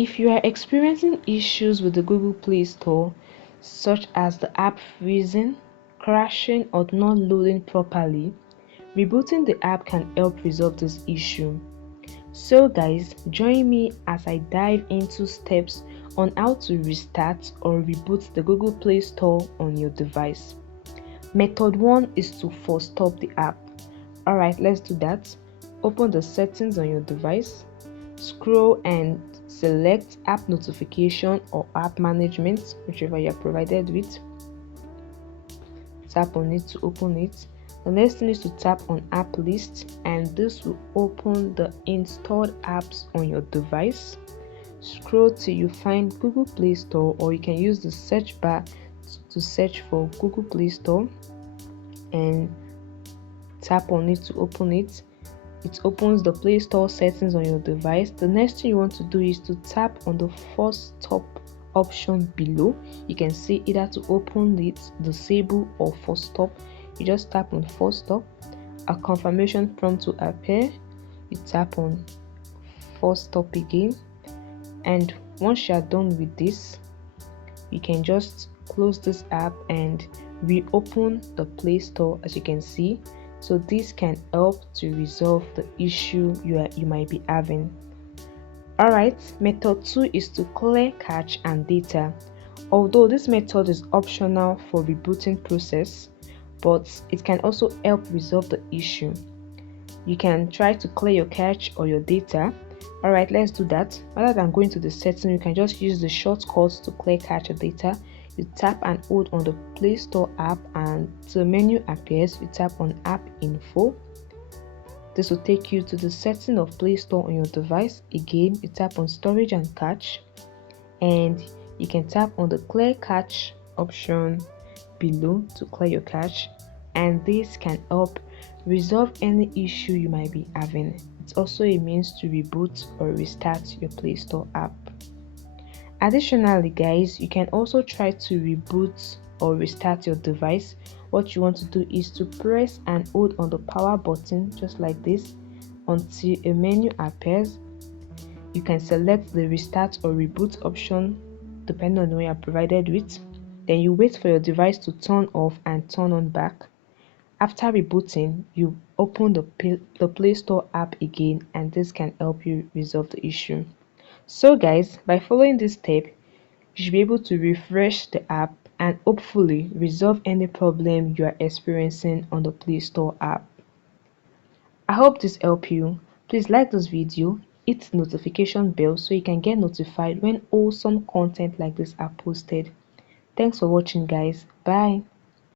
If you are experiencing issues with the Google Play Store, such as the app freezing, crashing, or not loading properly, rebooting the app can help resolve this issue. So guys, join me as I dive into steps on how to restart or reboot the Google Play Store on your device. Method 1 is to force stop the app. Alright, let's do that. Open the settings on your device, scroll and select app notification or app management, whichever you are provided with. Tap on it to open it. The next thing is to tap on app list, and this will open the installed apps on your device. Scroll till you find Google Play Store, or you can use the search bar to search for Google Play Store and tap on it to open it. It opens the Play Store settings on your device. The next thing you want to do is to tap on the force stop option below. You can see either to open it, disable, or force stop. You just tap on force stop. A confirmation prompt will appear. You tap on force stop again, and once you are done with this, you can just close this app and reopen the Play Store, as you can see. So this can help to resolve the issue you might be having. Alright, method 2 is to clear cache and data. Although this method is optional for rebooting process, but it can also help resolve the issue. You can try to clear your cache or your data. Alright, let's do that. Rather than going to the setting, you can just use the shortcuts to clear cache or data. You tap and hold on the Play Store app, and the menu appears. You tap on app info. This will take you to the setting of Play Store on your device. Again, you tap on storage and cache, and you can tap on the clear cache option below to clear your cache, and this can help resolve any issue you might be having. It's also a means to reboot or restart your Play Store app. Additionally guys, you can also try to reboot or restart your device. What you want to do is to press and hold on the power button just like this until a menu appears. You can select the restart or reboot option depending on what you are provided with. Then you wait for your device to turn off and turn on back. After rebooting, you open the Play Store app again, and this can help you resolve the issue. So guys, by following this step, you should be able to refresh the app and hopefully resolve any problem you are experiencing on the Play Store app. I hope this helped you. Please like this video, hit the notification bell so you can get notified when awesome content like this are posted. Thanks for watching guys. Bye.